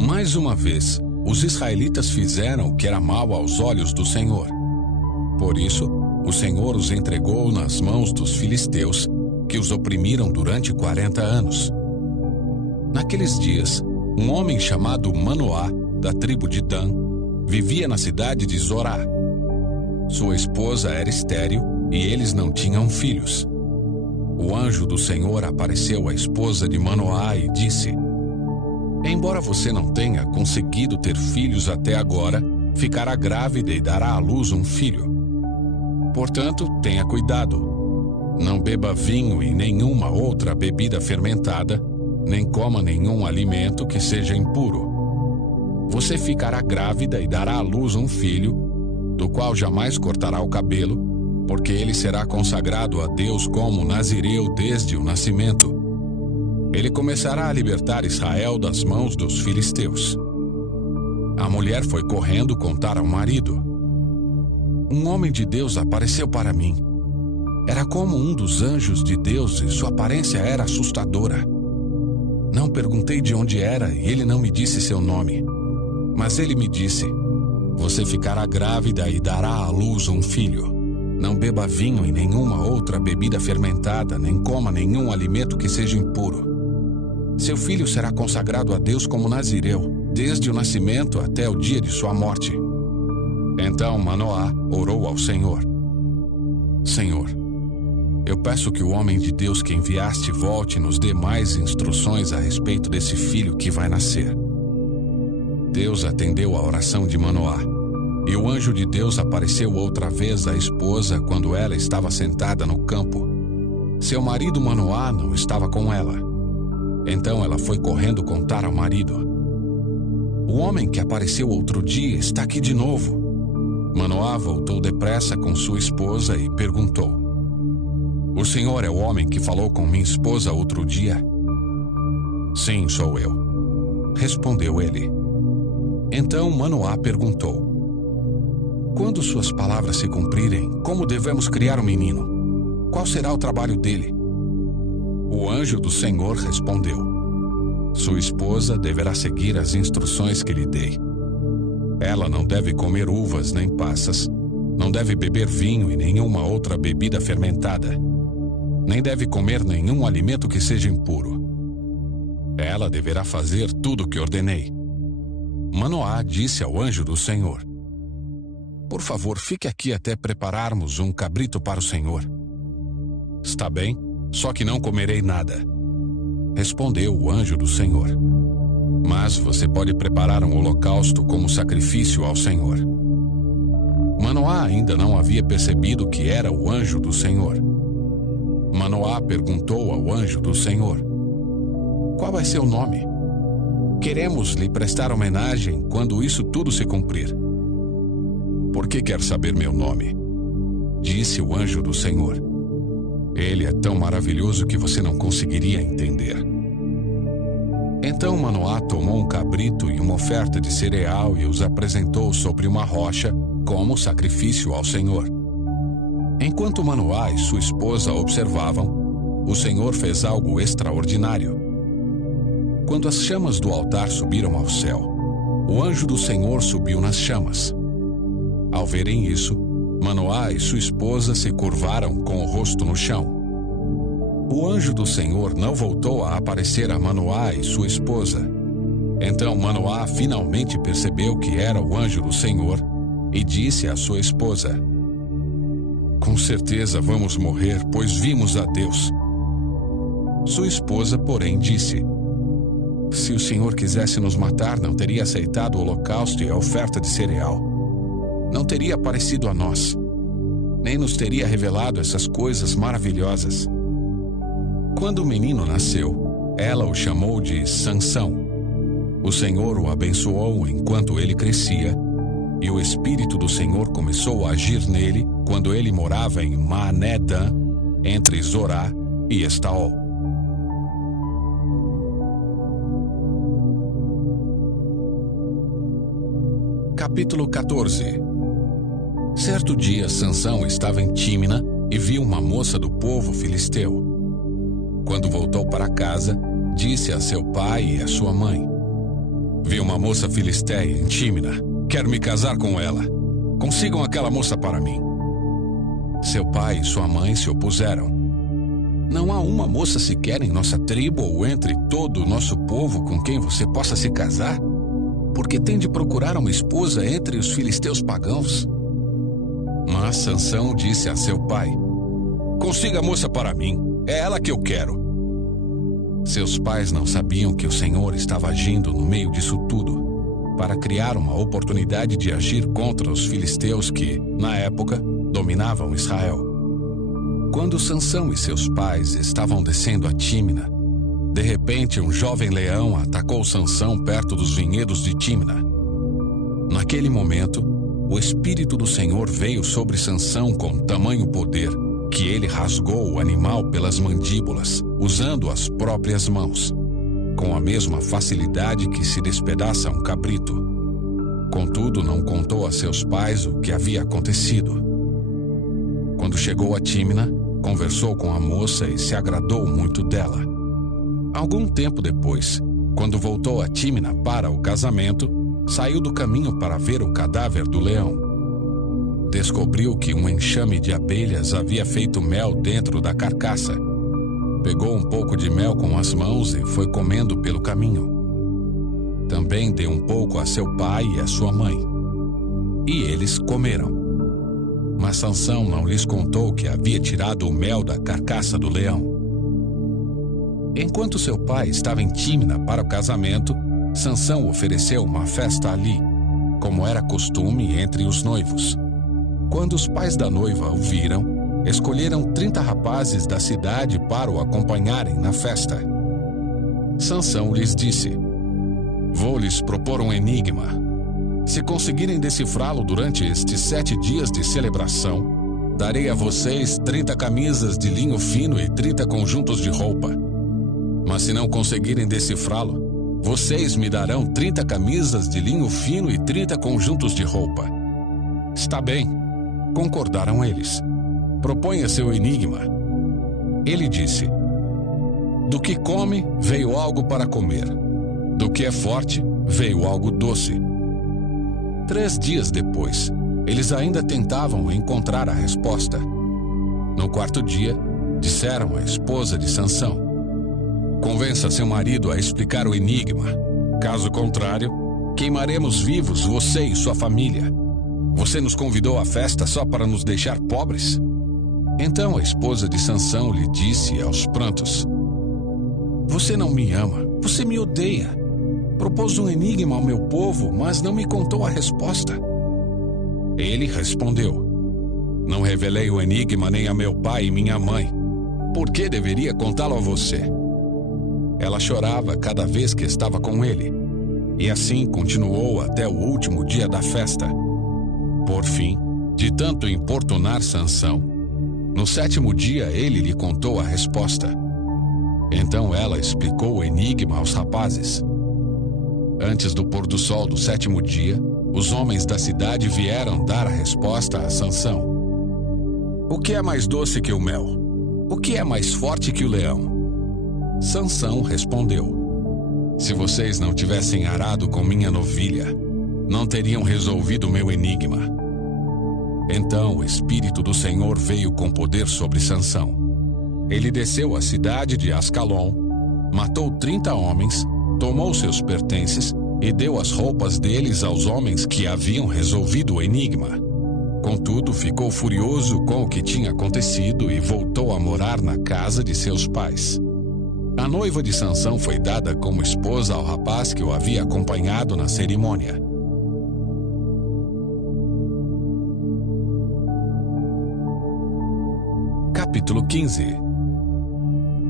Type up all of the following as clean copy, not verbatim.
Mais uma vez, os israelitas fizeram o que era mal aos olhos do Senhor. Por isso, o Senhor os entregou nas mãos dos filisteus, que os oprimiram durante 40 anos. Naqueles dias, um homem chamado Manoá, da tribo de Dan, vivia na cidade de Zorá. Sua esposa era estéril e eles não tinham filhos. O anjo do Senhor apareceu à esposa de Manoá e disse: Embora você não tenha conseguido ter filhos até agora, ficará grávida e dará à luz um filho. Portanto, tenha cuidado. Não beba vinho e nenhuma outra bebida fermentada, nem coma nenhum alimento que seja impuro. Você ficará grávida e dará à luz um filho, do qual jamais cortará o cabelo, porque ele será consagrado a Deus como nazireu desde o nascimento. Ele começará a libertar Israel das mãos dos filisteus. A mulher foi correndo contar ao marido. Um homem de Deus apareceu para mim. Era como um dos anjos de Deus e sua aparência era assustadora. Não perguntei de onde era e ele não me disse seu nome. Mas ele me disse: Você ficará grávida e dará à luz um filho. Não beba vinho e nenhuma outra bebida fermentada, nem coma nenhum alimento que seja impuro. Seu filho será consagrado a Deus como nazireu, desde o nascimento até o dia de sua morte. Então Manoá orou ao Senhor: Senhor, eu peço que o homem de Deus que enviaste volte e nos dê mais instruções a respeito desse filho que vai nascer. Deus atendeu a oração de Manoá, e o anjo de Deus apareceu outra vez à esposa quando ela estava sentada no campo. Seu marido Manoá não estava com ela. Então ela foi correndo contar ao marido: O homem que apareceu outro dia está aqui de novo. Manoá voltou depressa com sua esposa e perguntou: O senhor é o homem que falou com minha esposa outro dia? Sim, sou eu, respondeu ele. Então Manoá perguntou: Quando suas palavras se cumprirem, como devemos criar um menino? Qual será o trabalho dele? O anjo do Senhor respondeu: Sua esposa deverá seguir as instruções que lhe dei. Ela não deve comer uvas nem passas, não deve beber vinho e nenhuma outra bebida fermentada, nem deve comer nenhum alimento que seja impuro. Ela deverá fazer tudo o que ordenei. Manoá disse ao anjo do Senhor: Por favor, fique aqui até prepararmos um cabrito para o Senhor. Está bem, só que não comerei nada, respondeu o anjo do Senhor. Mas você pode preparar um holocausto como sacrifício ao Senhor. Manoá ainda não havia percebido que era o anjo do Senhor. Manoá perguntou ao anjo do Senhor: Qual é seu nome? Queremos lhe prestar homenagem quando isso tudo se cumprir. Por que quer saber meu nome? Disse o anjo do Senhor. Ele é tão maravilhoso que você não conseguiria entender. Então Manoá tomou um cabrito e uma oferta de cereal e os apresentou sobre uma rocha como sacrifício ao Senhor. Enquanto Manoá e sua esposa observavam, o Senhor fez algo extraordinário. Quando as chamas do altar subiram ao céu, o anjo do Senhor subiu nas chamas. Ao verem isso, Manoá e sua esposa se curvaram com o rosto no chão. O anjo do Senhor não voltou a aparecer a Manoá e sua esposa. Então Manoá finalmente percebeu que era o anjo do Senhor e disse à sua esposa: Com certeza vamos morrer, pois vimos a Deus. Sua esposa, porém, disse: Se o Senhor quisesse nos matar, não teria aceitado o holocausto e a oferta de cereal. Não teria aparecido a nós, nem nos teria revelado essas coisas maravilhosas. Quando o menino nasceu, ela o chamou de Sansão. O Senhor o abençoou enquanto ele crescia, e o Espírito do Senhor começou a agir nele quando ele morava em Maané-Dan, entre Zorá e Estaol. Capítulo 14. Certo dia, Sansão estava em Tímina e viu uma moça do povo filisteu. Quando voltou para casa, disse a seu pai e a sua mãe: Vi uma moça filisteia em Tímina. Quero me casar com ela. Consigam aquela moça para mim. Seu pai e sua mãe se opuseram. Não há uma moça sequer em nossa tribo ou entre todo o nosso povo com quem você possa se casar? Por que tem de procurar uma esposa entre os filisteus pagãos? Mas Sansão disse a seu pai: Consiga a moça para mim, é ela que eu quero. Seus pais não sabiam que o Senhor estava agindo no meio disso tudo para criar uma oportunidade de agir contra os filisteus que, na época, dominavam Israel. Quando Sansão e seus pais estavam descendo a Tímina, de repente um jovem leão atacou Sansão perto dos vinhedos de Tímina. Naquele momento, o Espírito do Senhor veio sobre Sansão com tamanho poder que ele rasgou o animal pelas mandíbulas, usando as próprias mãos, com a mesma facilidade que se despedaça um cabrito. Contudo, não contou a seus pais o que havia acontecido. Quando chegou a Tímina, conversou com a moça e se agradou muito dela. Algum tempo depois, quando voltou a Tímina para o casamento, saiu do caminho para ver o cadáver do leão. Descobriu que um enxame de abelhas havia feito mel dentro da carcaça. Pegou um pouco de mel com as mãos e foi comendo pelo caminho. Também deu um pouco a seu pai e a sua mãe. E eles comeram. Mas Sansão não lhes contou que havia tirado o mel da carcaça do leão. Enquanto seu pai estava em Tímina para o casamento, Sansão ofereceu uma festa ali, como era costume entre os noivos. Quando os pais da noiva o viram, escolheram 30 rapazes da cidade para o acompanharem na festa. Sansão lhes disse: Vou lhes propor um enigma. Se conseguirem decifrá-lo durante estes 7 dias de celebração, darei a vocês 30 camisas de linho fino e 30 conjuntos de roupa. Mas se não conseguirem decifrá-lo, vocês me darão 30 camisas de linho fino e 30 conjuntos de roupa. Está bem, concordaram eles. Proponha seu enigma. Ele disse: Do que come, veio algo para comer. Do que é forte, veio algo doce. 3 dias depois, eles ainda tentavam encontrar a resposta. No 4º dia, disseram à esposa de Sansão: Convença seu marido a explicar o enigma. Caso contrário, queimaremos vivos você e sua família. Você nos convidou à festa só para nos deixar pobres? Então a esposa de Sansão lhe disse aos prantos: Você não me ama, você me odeia. Propôs um enigma ao meu povo, mas não me contou a resposta. Ele respondeu: Não revelei o enigma nem a meu pai e minha mãe. Por que deveria contá-lo a você? Ela chorava cada vez que estava com ele, e assim continuou até o último dia da festa. Por fim, de tanto importunar Sansão, no 7º dia ele lhe contou a resposta. Então ela explicou o enigma aos rapazes. Antes do pôr do sol do 7º dia, os homens da cidade vieram dar a resposta a Sansão. O que é mais doce que o mel? O que é mais forte que o leão? Sansão respondeu: Se vocês não tivessem arado com minha novilha, não teriam resolvido meu enigma. Então o Espírito do Senhor veio com poder sobre Sansão. Ele desceu à cidade de Ascalon, matou 30 homens, tomou seus pertences e deu as roupas deles aos homens que haviam resolvido o enigma. Contudo, ficou furioso com o que tinha acontecido e voltou a morar na casa de seus pais. A noiva de Sansão foi dada como esposa ao rapaz que o havia acompanhado na cerimônia. Capítulo 15.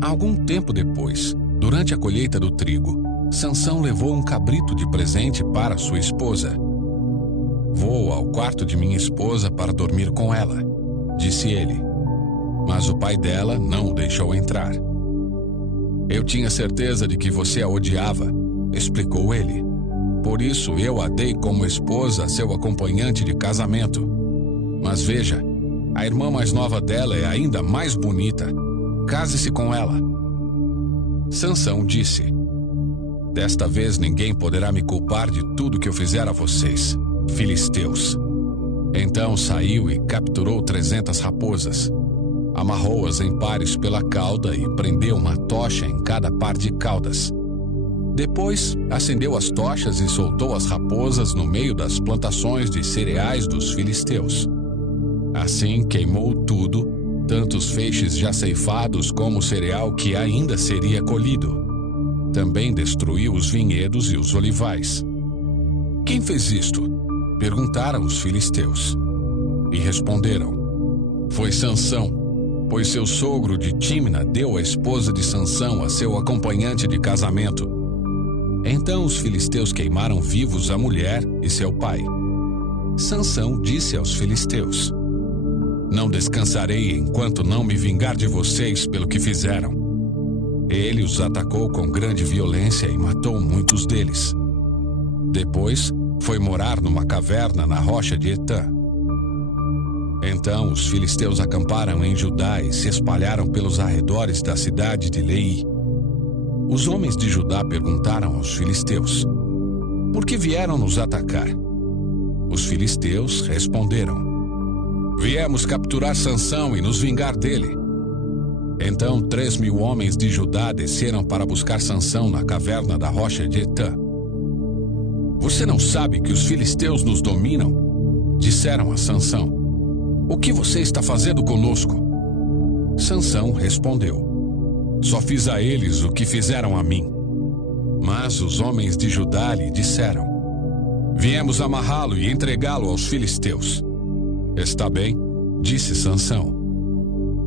Algum tempo depois, durante a colheita do trigo, Sansão levou um cabrito de presente para sua esposa. Vou ao quarto de minha esposa para dormir com ela, disse ele. Mas o pai dela não o deixou entrar. Eu tinha certeza de que você a odiava, explicou ele. Por isso eu a dei como esposa a seu acompanhante de casamento. Mas veja, a irmã mais nova dela é ainda mais bonita. Case-se com ela. Sansão disse: Desta vez ninguém poderá me culpar de tudo que eu fizer a vocês, filisteus. Então saiu e capturou 300 raposas. Amarrou-as em pares pela cauda e prendeu uma tocha em cada par de caudas. Depois, acendeu as tochas e soltou as raposas no meio das plantações de cereais dos filisteus. Assim queimou tudo, tanto os feixes já ceifados como o cereal que ainda seria colhido. Também destruiu os vinhedos e os olivais. Quem fez isto? Perguntaram os filisteus. E responderam: foi Sansão, pois seu sogro de Tímna deu a esposa de Sansão a seu acompanhante de casamento. Então os filisteus queimaram vivos a mulher e seu pai. Sansão disse aos filisteus: não descansarei enquanto não me vingar de vocês pelo que fizeram. Ele os atacou com grande violência e matou muitos deles. Depois foi morar numa caverna na rocha de Etã. Então os filisteus acamparam em Judá e se espalharam pelos arredores da cidade de Leí. Os homens de Judá perguntaram aos filisteus: por que vieram nos atacar? Os filisteus responderam: viemos capturar Sansão e nos vingar dele. Então 3.000 homens de Judá desceram para buscar Sansão na caverna da rocha de Etã. Você não sabe que os filisteus nos dominam? Disseram a Sansão. O que você está fazendo conosco? Sansão respondeu: só fiz a eles o que fizeram a mim. Mas os homens de Judá lhe disseram: viemos amarrá-lo e entregá-lo aos filisteus. Está bem, disse Sansão,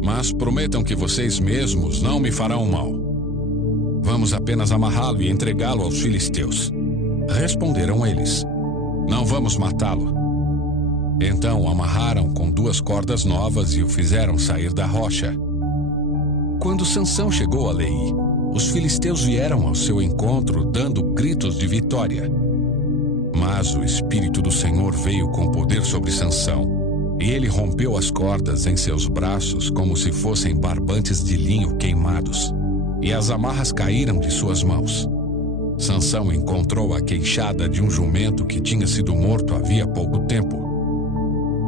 mas prometam que vocês mesmos não me farão mal. Vamos apenas amarrá-lo e entregá-lo aos filisteus. Responderam eles: não vamos matá-lo. Então o amarraram com 2 cordas novas e o fizeram sair da rocha. Quando Sansão chegou a Leí, os filisteus vieram ao seu encontro dando gritos de vitória. Mas o Espírito do Senhor veio com poder sobre Sansão, e ele rompeu as cordas em seus braços como se fossem barbantes de linho queimados, e as amarras caíram de suas mãos. Sansão encontrou a queixada de um jumento que tinha sido morto havia pouco tempo.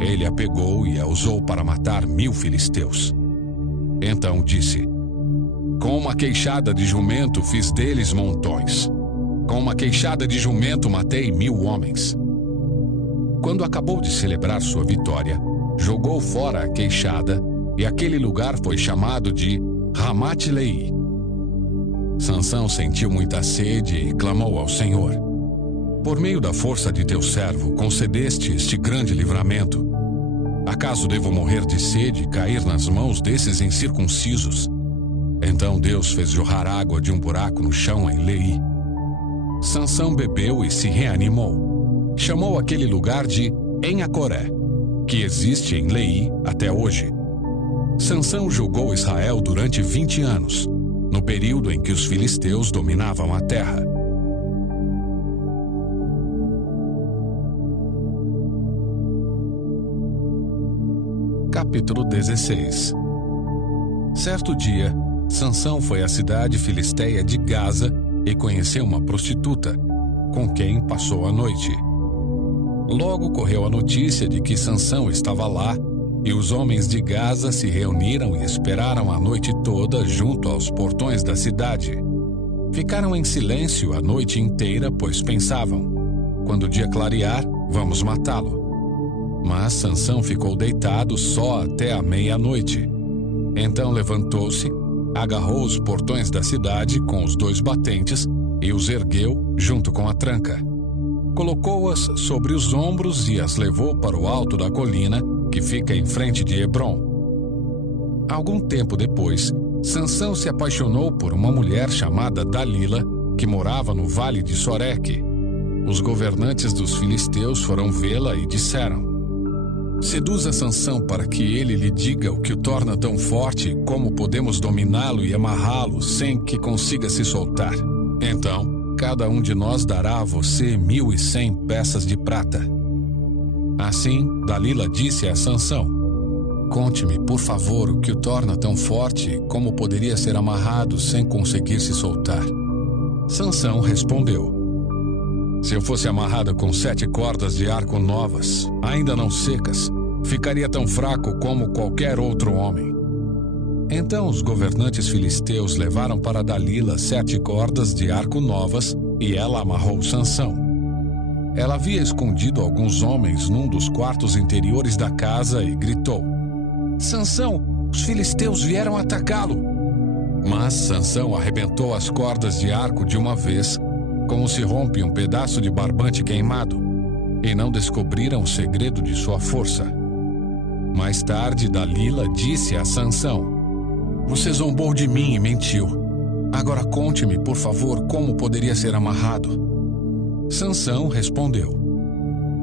Ele a pegou e a usou para matar 1000 filisteus. Então disse: com uma queixada de jumento fiz deles montões. Com uma queixada de jumento matei 1000 homens. Quando acabou de celebrar sua vitória, jogou fora a queixada, e aquele lugar foi chamado de Ramat-Leí. Sansão sentiu muita sede e clamou ao Senhor: por meio da força de teu servo concedeste este grande livramento. Acaso devo morrer de sede e cair nas mãos desses incircuncisos? Então Deus fez jorrar água de um buraco no chão em Leí. Sansão bebeu e se reanimou. Chamou aquele lugar de Em-Acoré, que existe em Leí até hoje. Sansão julgou Israel durante 20 anos, no período em que os filisteus dominavam a terra. Capítulo 16. Certo dia, Sansão foi à cidade filisteia de Gaza e conheceu uma prostituta, com quem passou a noite. Logo correu a notícia de que Sansão estava lá, e os homens de Gaza se reuniram e esperaram a noite toda junto aos portões da cidade. Ficaram em silêncio a noite inteira, pois pensavam: quando o dia clarear, vamos matá-lo. Mas Sansão ficou deitado só até a meia-noite. Então levantou-se, agarrou os portões da cidade com os 2 batentes e os ergueu junto com a tranca. Colocou-as sobre os ombros e as levou para o alto da colina que fica em frente de Hebrom. Algum tempo depois, Sansão se apaixonou por uma mulher chamada Dalila, que morava no vale de Soreque. Os governantes dos filisteus foram vê-la e disseram: seduza Sansão para que ele lhe diga o que o torna tão forte e como podemos dominá-lo e amarrá-lo sem que consiga se soltar. Então, cada um de nós dará a você 1.100 peças de prata. Assim, Dalila disse a Sansão: conte-me, por favor, o que o torna tão forte e como poderia ser amarrado sem conseguir se soltar. Sansão respondeu: se eu fosse amarrado com 7 cordas de arco novas, ainda não secas, ficaria tão fraco como qualquer outro homem. Então os governantes filisteus levaram para Dalila 7 cordas de arco novas e ela amarrou Sansão. Ela havia escondido alguns homens num dos quartos interiores da casa e gritou: Sansão, os filisteus vieram atacá-lo. Mas Sansão arrebentou as cordas de arco de uma vez, como se rompe um pedaço de barbante queimado, e não descobriram o segredo de sua força. Mais tarde, Dalila disse a Sansão: você zombou de mim e mentiu. Agora conte-me, por favor, como poderia ser amarrado. Sansão respondeu: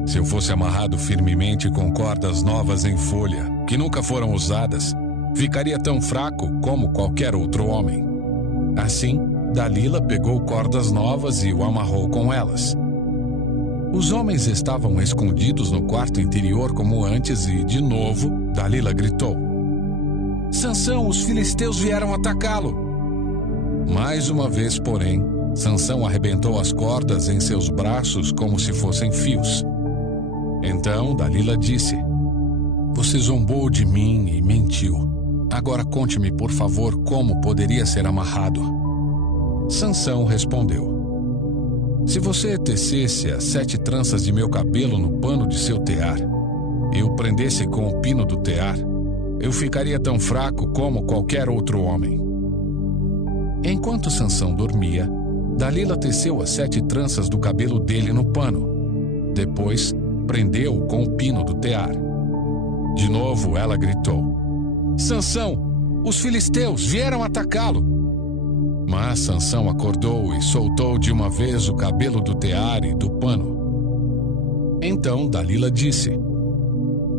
se eu fosse amarrado firmemente com cordas novas em folha, que nunca foram usadas, ficaria tão fraco como qualquer outro homem. Assim, Dalila pegou cordas novas e o amarrou com elas. Os homens estavam escondidos no quarto interior como antes e, de novo, Dalila gritou: Sansão, os filisteus vieram atacá-lo. Mais uma vez, porém, Sansão arrebentou as cordas em seus braços como se fossem fios. Então Dalila disse: você zombou de mim e mentiu. Agora conte-me, por favor, como poderia ser amarrado. Sansão respondeu: se você tecesse as 7 tranças de meu cabelo no pano de seu tear e o prendesse com o pino do tear, eu ficaria tão fraco como qualquer outro homem. Enquanto Sansão dormia, Dalila teceu as 7 tranças do cabelo dele no pano. Depois, prendeu-o com o pino do tear. De novo ela gritou: Sansão, os filisteus vieram atacá-lo. Mas Sansão acordou e soltou de uma vez o cabelo do tear e do pano. Então Dalila disse: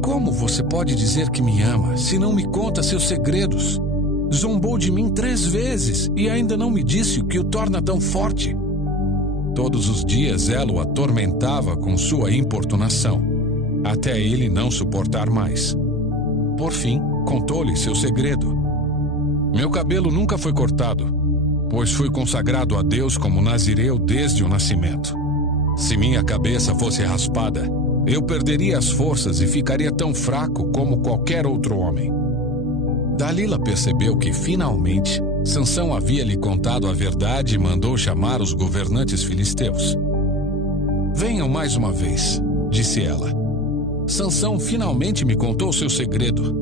como você pode dizer que me ama, se não me conta seus segredos? Zombou de mim 3 vezes e ainda não me disse o que o torna tão forte. Todos os dias ela o atormentava com sua importunação, até ele não suportar mais. Por fim, contou-lhe seu segredo. Meu cabelo nunca foi cortado, pois fui consagrado a Deus como nazireu desde o nascimento. Se minha cabeça fosse raspada, eu perderia as forças e ficaria tão fraco como qualquer outro homem. Dalila percebeu que, finalmente, Sansão havia lhe contado a verdade e mandou chamar os governantes filisteus. Venham mais uma vez, disse ela. Sansão finalmente me contou seu segredo.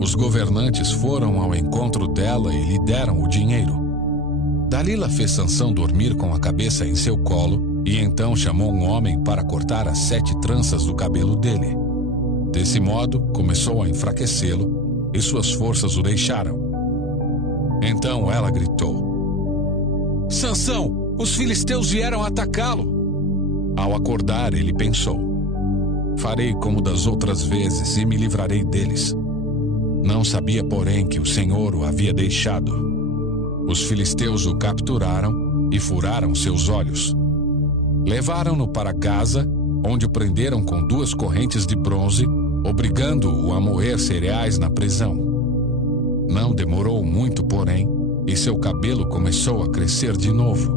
Os governantes foram ao encontro dela e lhe deram o dinheiro. Dalila fez Sansão dormir com a cabeça em seu colo e então chamou um homem para cortar as 7 tranças do cabelo dele. Desse modo, começou a enfraquecê-lo e suas forças o deixaram. Então ela gritou: Sansão, os filisteus vieram atacá-lo. Ao acordar, ele pensou: farei como das outras vezes e me livrarei deles. Não sabia, porém, que o Senhor o havia deixado. Os filisteus o capturaram e furaram seus olhos. Levaram-no para Gaza, onde o prenderam com 2 correntes de bronze, obrigando-o a moer cereais na prisão. Não demorou muito, porém, e seu cabelo começou a crescer de novo.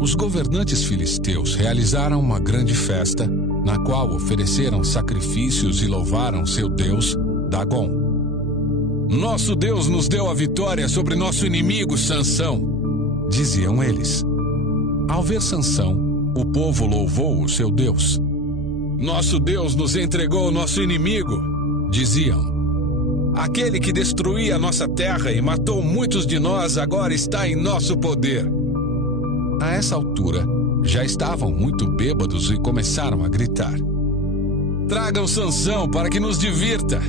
Os governantes filisteus realizaram uma grande festa, na qual ofereceram sacrifícios e louvaram seu deus, Dagom. Nosso Deus nos deu a vitória sobre nosso inimigo, Sansão, diziam eles. Ao ver Sansão, o povo louvou o seu Deus. Nosso Deus nos entregou o nosso inimigo, diziam. Aquele que destruía a nossa terra e matou muitos de nós agora está em nosso poder. A essa altura, já estavam muito bêbados e começaram a gritar: Tragam Sansão para que nos divirta.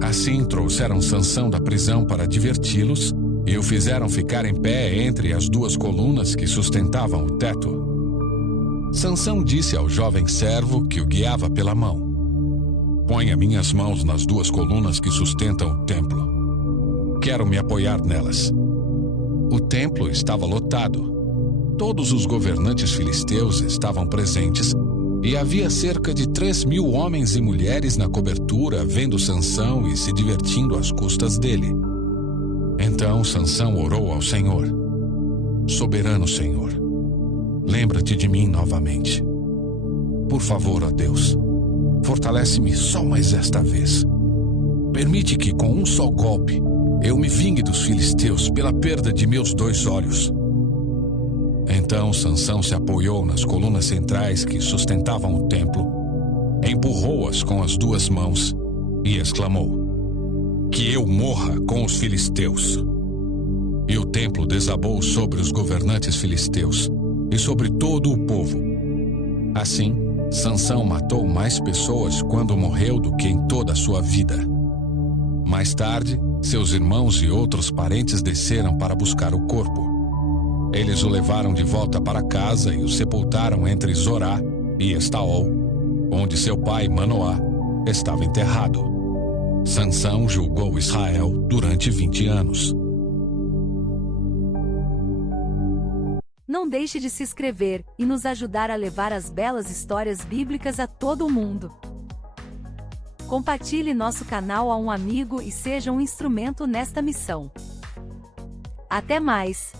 Assim trouxeram Sansão da prisão para diverti-los e o fizeram ficar em pé entre as 2 colunas que sustentavam o teto. Sansão disse ao jovem servo que o guiava pela mão: Ponha minhas mãos nas 2 colunas que sustentam o templo. Quero me apoiar nelas. O templo estava lotado. Todos os governantes filisteus estavam presentes e havia cerca de 3.000 homens e mulheres na cobertura vendo Sansão e se divertindo às custas dele. Então Sansão orou ao Senhor: Soberano Senhor, lembra-te de mim novamente. Por favor, ó Deus, fortalece-me só mais esta vez. Permite que, com um só golpe, eu me vingue dos filisteus pela perda de meus 2 olhos. Então Sansão se apoiou nas colunas centrais que sustentavam o templo, empurrou-as com as 2 mãos e exclamou: que eu morra com os filisteus. E o templo desabou sobre os governantes filisteus e sobre todo o povo. Assim, Sansão matou mais pessoas quando morreu do que em toda a sua vida. Mais tarde, seus irmãos e outros parentes desceram para buscar o corpo. Eles o levaram de volta para casa e o sepultaram entre Zorá e Estaol, onde seu pai Manoá estava enterrado. Sansão julgou Israel durante 20 anos. Não deixe de se inscrever e nos ajudar a levar as belas histórias bíblicas a todo mundo. Compartilhe nosso canal a um amigo e seja um instrumento nesta missão. Até mais!